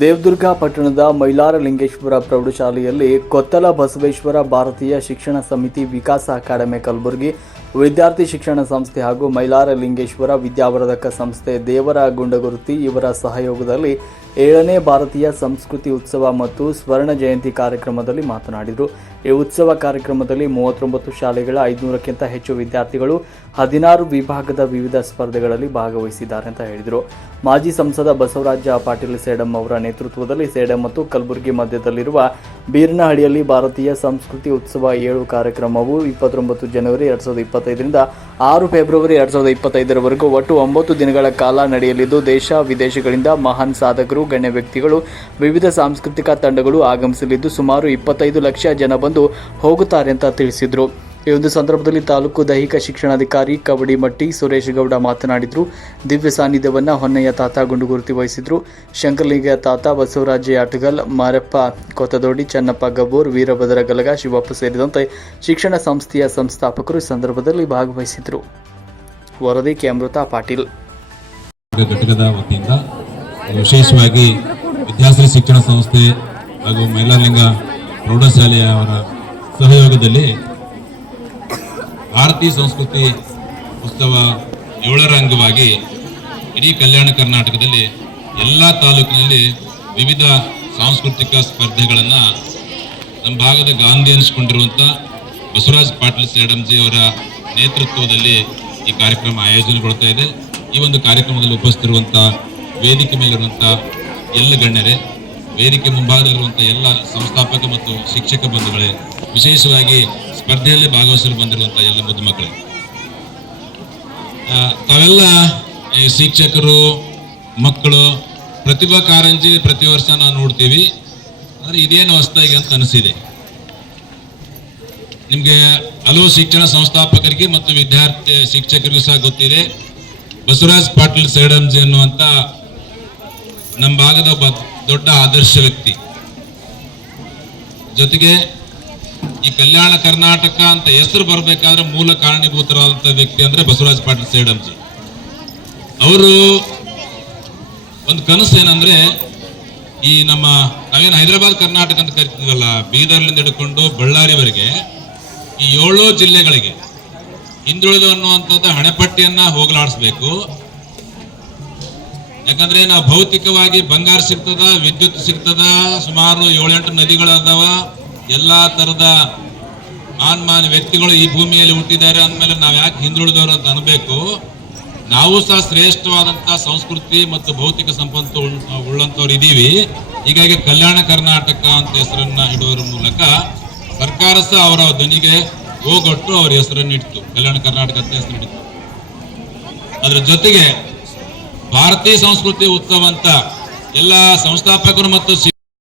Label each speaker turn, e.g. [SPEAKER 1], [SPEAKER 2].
[SPEAKER 1] ದೇವದುರ್ಗ ಪಟ್ಟಣದ ಮೈಲಾರಲಿಂಗೇಶ್ವರ ಪ್ರೌಢಶಾಲೆಯಲ್ಲಿ ಕೊತ್ತಲ ಬಸವೇಶ್ವರ ಭಾರತೀಯ ಶಿಕ್ಷಣ ಸಮಿತಿ ವಿಕಾಸ ಅಕಾಡೆಮಿ ಕಲಬುರಗಿ ವಿದ್ಯಾರ್ಥಿ ಶಿಕ್ಷಣ ಸಂಸ್ಥೆ ಹಾಗೂ ಮೈಲಾರಲಿಂಗೇಶ್ವರ ವಿದ್ಯಾವರ್ಧಕ ಸಂಸ್ಥೆ ದೇವರ ಗುಂಡಗುರುತಿ ಇವರ ಸಹಯೋಗದಲ್ಲಿ ಏಳನೇ ಭಾರತೀಯ ಸಂಸ್ಕೃತಿ ಉತ್ಸವ ಮತ್ತು ಸ್ವರ್ಣ ಜಯಂತಿ ಕಾರ್ಯಕ್ರಮದಲ್ಲಿ ಮಾತನಾಡಿದರು. ಈ ಉತ್ಸವ ಕಾರ್ಯಕ್ರಮದಲ್ಲಿ ಮೂವತ್ತೊಂಬತ್ತು ಶಾಲೆಗಳ ಐದುನೂರಕ್ಕಿಂತ ಹೆಚ್ಚು ವಿದ್ಯಾರ್ಥಿಗಳು ಹದಿನಾರು ವಿಭಾಗದ ವಿವಿಧ ಸ್ಪರ್ಧೆಗಳಲ್ಲಿ ಭಾಗವಹಿಸಿದ್ದಾರೆ ಅಂತ ಹೇಳಿದರು. ಮಾಜಿ ಸಂಸದ ಬಸವರಾಜ ಪಾಟೀಲ್ ಸೇಡಂ ಅವರ ನೇತೃತ್ವದಲ್ಲಿ ಸೇಡಂ ಮತ್ತು ಕಲಬುರಗಿ ಮಧ್ಯದಲ್ಲಿರುವ ಬೀರ್ನಹಳ್ಳಿಯಲ್ಲಿ ಭಾರತೀಯ ಸಂಸ್ಕೃತಿ ಉತ್ಸವ ಏಳು ಕಾರ್ಯಕ್ರಮವು ಇಪ್ಪತ್ತೊಂಬತ್ತು ಜನವರಿ ಎರಡ್ ಸಾವಿರದ ಇಪ್ಪತ್ತೈದರಿಂದ ಆರು ಫೆಬ್ರವರಿ ಎರಡ್ ಸಾವಿರದ ಇಪ್ಪತ್ತೈದರವರೆಗೂ ಒಟ್ಟು ಒಂಬತ್ತು ದಿನಗಳ ಕಾಲ ನಡೆಯಲಿದ್ದು, ದೇಶ ವಿದೇಶಗಳಿಂದ ಮಹಾನ್ ಸಾಧಕರು, ಗಣ್ಯ ವ್ಯಕ್ತಿಗಳು, ವಿವಿಧ ಸಾಂಸ್ಕೃತಿಕ ತಂಡಗಳು ಆಗಮಿಸಲಿದ್ದು, ಸುಮಾರು ಇಪ್ಪತ್ತೈದು ಲಕ್ಷ ಜನ ಬಂದು ಹೋಗುತ್ತಾರೆ ಅಂತ ತಿಳಿಸಿದರು. ಈ ಒಂದು ಸಂದರ್ಭದಲ್ಲಿ ತಾಲೂಕು ದೈಹಿಕ ಶಿಕ್ಷಣಾಧಿಕಾರಿ ಕವಡಿಮಟ್ಟಿ ಸುರೇಶ್ ಗೌಡ ಮಾತನಾಡಿದರು. ದಿವ್ಯ ಸಾನ್ನಿಧ್ಯವನ್ನು ಹೊನ್ನಯ್ಯ ತಾತ ಗುಂಡುಗುರುತಿ ವಹಿಸಿದ್ರು. ಶಂಕರಲಿಂಗ ತಾತ ಬಸವರಾಜ ಆಟಗಲ್, ಮಾರಪ್ಪ ಕೊತ್ತದೋಡಿ, ಚನ್ನಪ್ಪ ಗಬ್ಬೂರ್, ವೀರಭದ್ರ ಗಲಗ, ಶಿವಪ್ಪ ಸೇರಿದಂತೆ ಶಿಕ್ಷಣ ಸಂಸ್ಥೆಯ ಸಂಸ್ಥಾಪಕರು ಈ ಸಂದರ್ಭದಲ್ಲಿ ಭಾಗವಹಿಸಿದರು. ವರದಿ ಅಮೃತ ಪಾಟೀಲ್.
[SPEAKER 2] ಘಟಕದ ವತಿಯಿಂದ ವಿಶೇಷವಾಗಿ ವಿದ್ಯಾಶ್ರೀ ಶಿಕ್ಷಣ ಸಂಸ್ಥೆ ಹಾಗೂ ಪ್ರೌಢಶಾಲೆಯವರ ಸಹಯೋಗದಲ್ಲಿ ಭಾರತೀಯ ಸಂಸ್ಕೃತಿ ಉತ್ಸವ ಏಳರ ಅಂಗವಾಗಿ ಇಡೀ ಕಲ್ಯಾಣ ಕರ್ನಾಟಕದಲ್ಲಿ ಎಲ್ಲ ತಾಲೂಕಿನಲ್ಲಿ ವಿವಿಧ ಸಾಂಸ್ಕೃತಿಕ ಸ್ಪರ್ಧೆಗಳನ್ನು ನಮ್ಮ ಭಾಗದ ಗಾಂಧಿ ಅನಿಸ್ಕೊಂಡಿರುವಂಥ ಬಸವರಾಜ್ ಪಾಟೀಲ್ ಸೇಡಂಜಿ ಅವರ ನೇತೃತ್ವದಲ್ಲಿ ಈ ಕಾರ್ಯಕ್ರಮ ಆಯೋಜನೆಗೊಳ್ತಾ ಇದೆ. ಈ ಒಂದು ಕಾರ್ಯಕ್ರಮದಲ್ಲಿ ಉಪಸ್ಥಿತಿರುವಂಥ ವೇದಿಕೆ ಮೇಲಿರುವಂಥ ಎಲ್ಲ ಗಣ್ಯರೇ ವೇದಿಕೆ ಮುಂಭಾಗದಲ್ಲಿರುವಂಥ ಎಲ್ಲ ಸಂಸ್ಥಾಪಕ ಮತ್ತು ಶಿಕ್ಷಕ ಬಂಧುಗಳೇ, ವಿಶೇಷವಾಗಿ ಸ್ಪರ್ಧೆಯಲ್ಲಿ ಭಾಗವಹಿಸಲು ಬಂದಿರುವಂಥ ಎಲ್ಲ ಮುದ್ದು ಮಕ್ಕಳೇ. ತಾವೆಲ್ಲ ಶಿಕ್ಷಕರು, ಮಕ್ಕಳು, ಪ್ರತಿಭಾ ಕಾರಂಜಿ ಪ್ರತಿ ವರ್ಷ ನಾವು ನೋಡ್ತೀವಿ. ಆದರೆ ಇದೇನು ಹೊಸದಾಗಿ ಅಂತ ಅನಿಸಿದೆ. ನಿಮಗೆ ಹಲವು ಶಿಕ್ಷಣ ಸಂಸ್ಥಾಪಕರಿಗೆ ಮತ್ತು ವಿದ್ಯಾರ್ಥಿ ಶಿಕ್ಷಕರಿಗೂ ಸಹ ಗೊತ್ತಿದೆ. ಬಸವರಾಜ್ ಪಾಟೀಲ್ ಸೇಡಂಜಿ ಅನ್ನುವಂಥ ನಮ್ಮ ಭಾಗದ ಒಬ್ಬ ದೊಡ್ಡ ಆದರ್ಶ ವ್ಯಕ್ತಿ. ಜೊತೆಗೆ ಈ ಕಲ್ಯಾಣ ಕರ್ನಾಟಕ ಅಂತ ಹೆಸರು ಬರಬೇಕಾದ್ರೆ ಮೂಲ ಕಾರಣೀಭೂತರಾದಂಥ ವ್ಯಕ್ತಿ ಅಂದ್ರೆ ಬಸವರಾಜ ಪಾಟೀಲ್ ಸೇಡಂಜಿ. ಅವರು ಒಂದು ಕನಸು ಏನಂದ್ರೆ ಈ ನಮ್ಮ ನಾವೇನು ಹೈದರಾಬಾದ್ ಕರ್ನಾಟಕ ಅಂತ ಕರಿತಿದ್ವಲ್ಲ, ಬೀದರ್ಲಿಂದ ಹಿಡ್ಕೊಂಡು ಬಳ್ಳಾರಿವರೆಗೆ ಈ ಏಳು ಜಿಲ್ಲೆಗಳಿಗೆ ಹಿಂದುಳಿದು ಅನ್ನುವಂಥದ್ದು ಹಣೆಪಟ್ಟಿಯನ್ನ ಹೋಗಲಾಡಿಸ್ಬೇಕು. ಯಾಕಂದ್ರೆ ನಾವು ಭೌತಿಕವಾಗಿ ಬಂಗಾರ ಸಿಗ್ತದ, ವಿದ್ಯುತ್ ಸಿಗ್ತದ, ಸುಮಾರು ಏಳೆಂಟು ನದಿಗಳು ಅದಾವ. ಎಲ್ಲಾ ತರದ ಮಾನ್ ವ್ಯಕ್ತಿಗಳು ಈ ಭೂಮಿಯಲ್ಲಿ ಹುಟ್ಟಿದ್ದಾರೆ ಅಂದಮೇಲೆ ನಾವು ಯಾಕೆ ಹಿಂದುಳಿದವರು ಅಂತ ಅನ್ಬೇಕು. ನಾವು ಸಹ ಶ್ರೇಷ್ಠವಾದಂತಹ ಸಂಸ್ಕೃತಿ ಮತ್ತು ಭೌತಿಕ ಸಂಪತ್ತು ಉಳ್- ಉಳ್ಳಂತವ್ರು ಇದೀವಿ. ಹೀಗಾಗಿ ಕಲ್ಯಾಣ ಕರ್ನಾಟಕ ಅಂತ ಹೆಸರನ್ನ ಇಡುವುದರ ಮೂಲಕ ಸರ್ಕಾರ ಸಹ ಅವರ ಧ್ವನಿಗೆ ಹೋಗೊಟ್ಟು ಅವ್ರ ಹೆಸರನ್ನು ಇಡ್ತು ಕಲ್ಯಾಣ ಕರ್ನಾಟಕ ಅಂತ ಹೆಸರಿಡಿತು. ಅದರ ಜೊತೆಗೆ ಭಾರತೀಯ ಸಂಸ್ಕೃತಿ ಉತ್ಸವ ಅಂತ ಎಲ್ಲ ಸಂಸ್ಥಾಪಕರು ಮತ್ತು